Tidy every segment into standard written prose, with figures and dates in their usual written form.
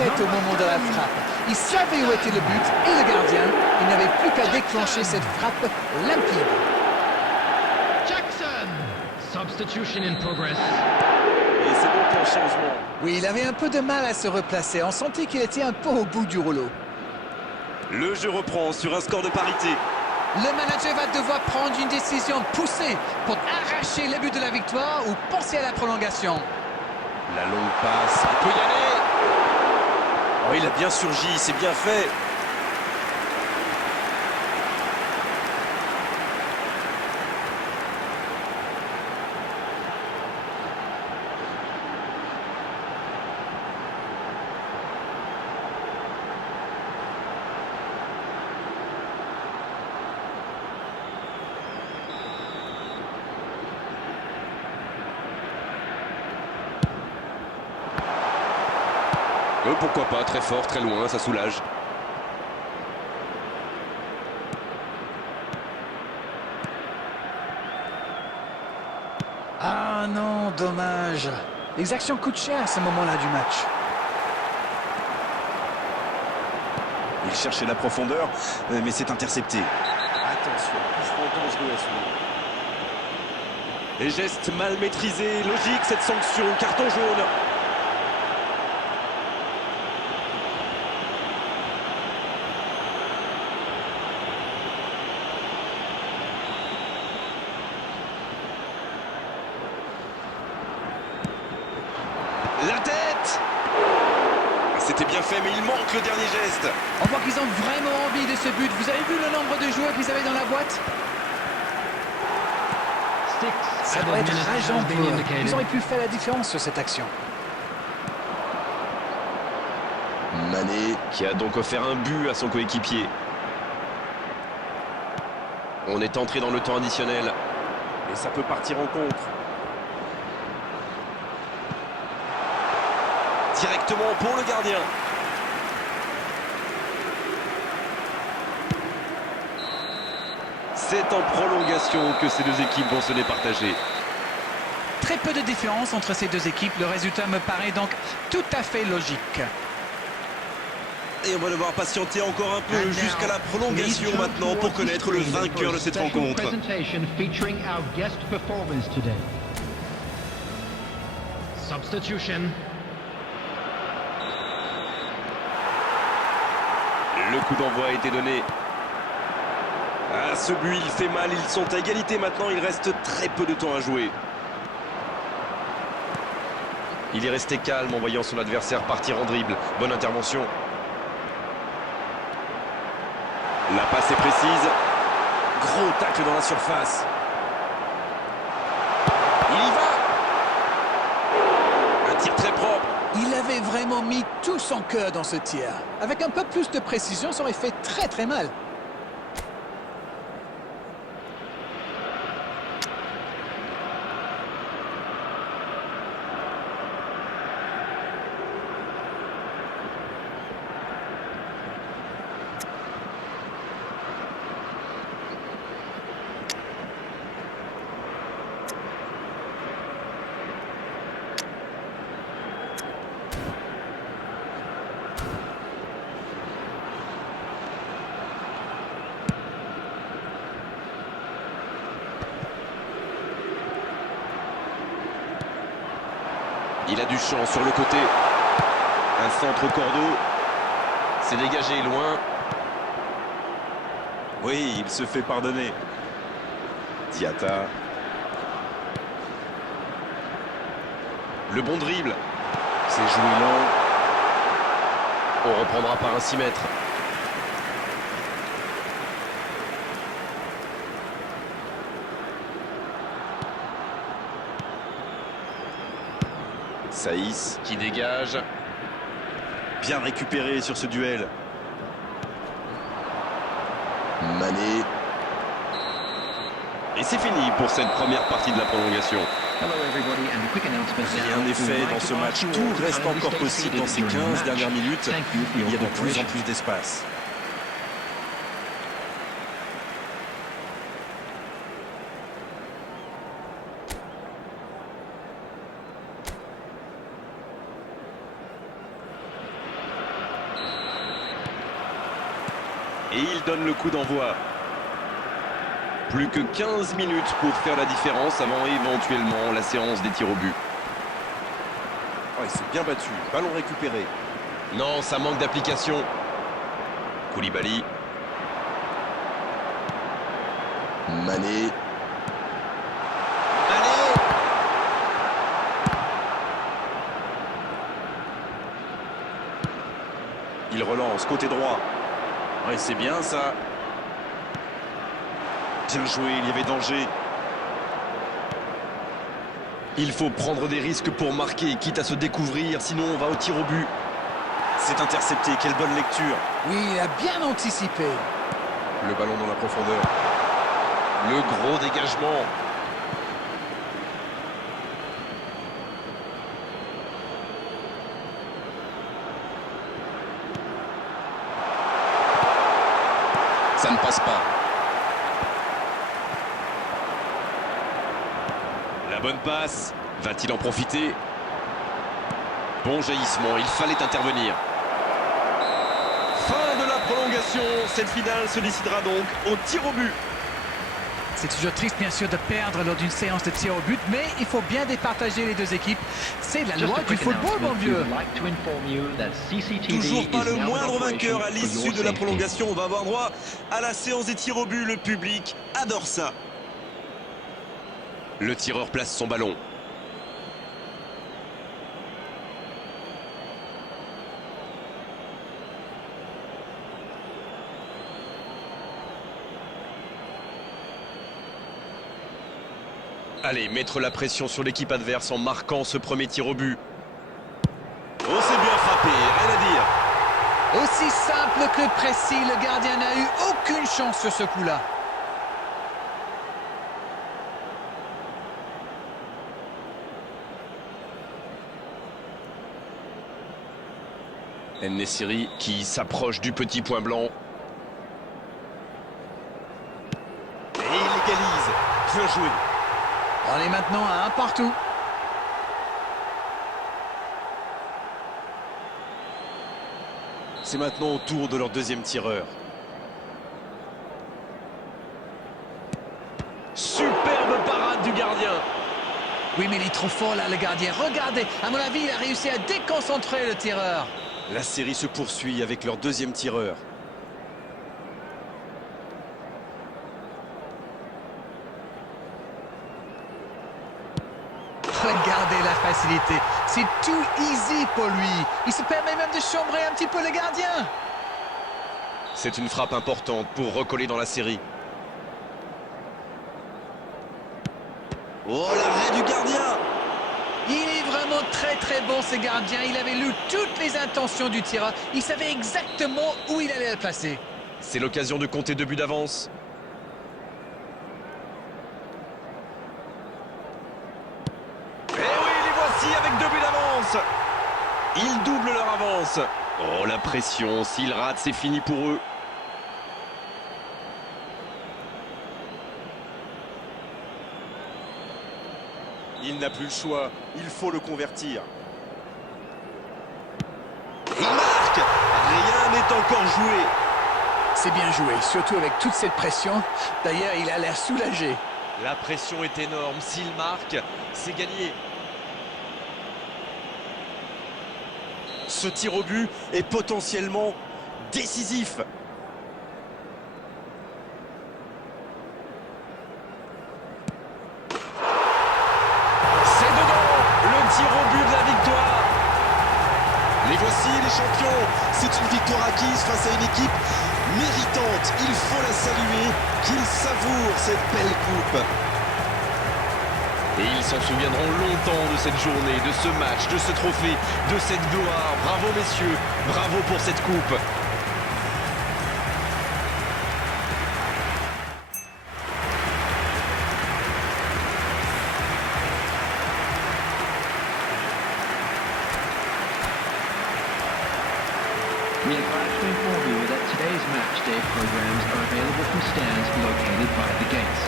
tête au moment de la frappe. Il savait où était le but et le gardien. Il n'avait plus qu'à déclencher cette frappe limpide. Jackson. Substitution in progress. Et c'est donc un changement. Oui, il avait un peu de mal à se replacer. On sentait qu'il était un peu au bout du rouleau. Le jeu reprend sur un score de parité. Le manager va devoir prendre une décision poussée pour arracher le but de la victoire ou penser à la prolongation. La longue passe, il peut y aller. Oh, il a bien surgi, c'est bien fait. Pourquoi pas, très fort, très loin, ça soulage. Ah non, dommage. Les actions coûtent cher à ce moment-là du match. Il cherchait la profondeur, mais c'est intercepté. Attention, coup franc dangereux à soulever. Et geste mal maîtrisé, logique cette sanction, carton jaune. La tête! C'était bien fait, mais il manque le dernier geste. On voit qu'ils ont vraiment envie de ce but. Vous avez vu le nombre de joueurs qu'ils avaient dans la boîte? Ça doit être rageant pour eux. Ils auraient pu faire la différence sur cette action. Mané qui a donc offert un but à son coéquipier. On est entré dans le temps additionnel. Et ça peut partir en contre. Directement pour le gardien. C'est en prolongation que ces deux équipes vont se départager. Très peu de différence entre ces deux équipes. Le résultat me paraît donc tout à fait logique. Et on va devoir patienter encore un peu jusqu'à la prolongation maintenant pour connaître le vainqueur de cette rencontre. Substitution. Le coup d'envoi a été donné. Ah, ce but, il fait mal. Ils sont à égalité maintenant. Il reste très peu de temps à jouer. Il est resté calme en voyant son adversaire partir en dribble. Bonne intervention. La passe est précise. Gros tacle dans la surface. Il y va. Un tir très propre. Il avait vraiment mis tout son cœur dans ce tir. Avec un peu plus de précision, ça aurait fait très très mal. Il a du champ sur le côté. Un centre cordeau. C'est dégagé loin. Oui, il se fait pardonner. Diatta. Le bon dribble. C'est joué lent. On reprendra par un 6 mètres. Saïs qui dégage. Bien récupéré sur ce duel. Mané. Et c'est fini pour cette première partie de la prolongation. Rien n'est fait dans ce match. Tout reste encore possible dans ces 15 dernières minutes. Il y a de plus en plus d'espace. Et il donne le coup d'envoi. Plus que 15 minutes pour faire la différence avant éventuellement la séance des tirs au but. Oh, il s'est bien battu. Ballon récupéré. Non, ça manque d'application. Koulibaly. Mané. Il relance, côté droit. Ouais, c'est bien ça. Bien joué, il y avait danger. Il faut prendre des risques pour marquer, quitte à se découvrir, sinon on va au tir au but. C'est intercepté, quelle bonne lecture. Oui, il a bien anticipé. Le ballon dans la profondeur. Le gros dégagement. Ça ne passe pas. La bonne passe. Va-t-il en profiter? Bon jaillissement, il fallait intervenir. Fin de la prolongation. Cette finale se décidera donc au tir au but. C'est toujours triste, bien sûr, de perdre lors d'une séance de tir au but, mais il faut bien départager les deux équipes. C'est la loi du football, mon vieux. Toujours pas le moindre vainqueur à l'issue de la prolongation. On va avoir droit à la séance des tirs au but. Le public adore ça. Le tireur place son ballon. Allez, mettre la pression sur l'équipe adverse en marquant ce premier tir au but. Oh, c'est bien frappé, rien à dire. Aussi simple que précis, le gardien n'a eu aucune chance sur ce coup-là. En-Nesyri qui s'approche du petit point blanc. Et il égalise. Bien joué. On est maintenant à un partout. C'est maintenant au tour de leur deuxième tireur. Superbe parade du gardien. Oui, mais il est trop fort là, le gardien. Regardez, à mon avis, il a réussi à déconcentrer le tireur. La série se poursuit avec leur deuxième tireur. Regardez la facilité. C'est tout easy pour lui. Il se permet même de chambrer un petit peu le gardien. C'est une frappe importante pour recoller dans la série. Oh, l'arrêt du gardien! Il est vraiment très bon, ce gardien. Il avait lu toutes les intentions du tireur. Il savait exactement où il allait le placer. C'est l'occasion de compter 2 buts d'avance. Et oui, les voici avec 2 buts d'avance. Ils doublent leur avance. Oh, la pression. S'ils ratent, c'est fini pour eux. Il n'a plus le choix. Il faut le convertir. Il marque. Rien n'est encore joué. C'est bien joué, surtout avec toute cette pression. D'ailleurs, il a l'air soulagé. La pression est énorme. S'il marque, c'est gagné. Ce tir au but est potentiellement décisif. C'est dedans, le tir au but de la victoire. Les voici, les champions. C'est une victoire acquise face à une équipe méritante. Il faut la saluer, qu'ils savourent cette belle coupe. Et ils s'en souviendront longtemps de cette journée, de ce match, de ce trophée, de cette gloire. Bravo messieurs, bravo pour cette coupe. We are glad to inform you that today's match day programs are available from stands located by the gates.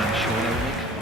I'm sure they will make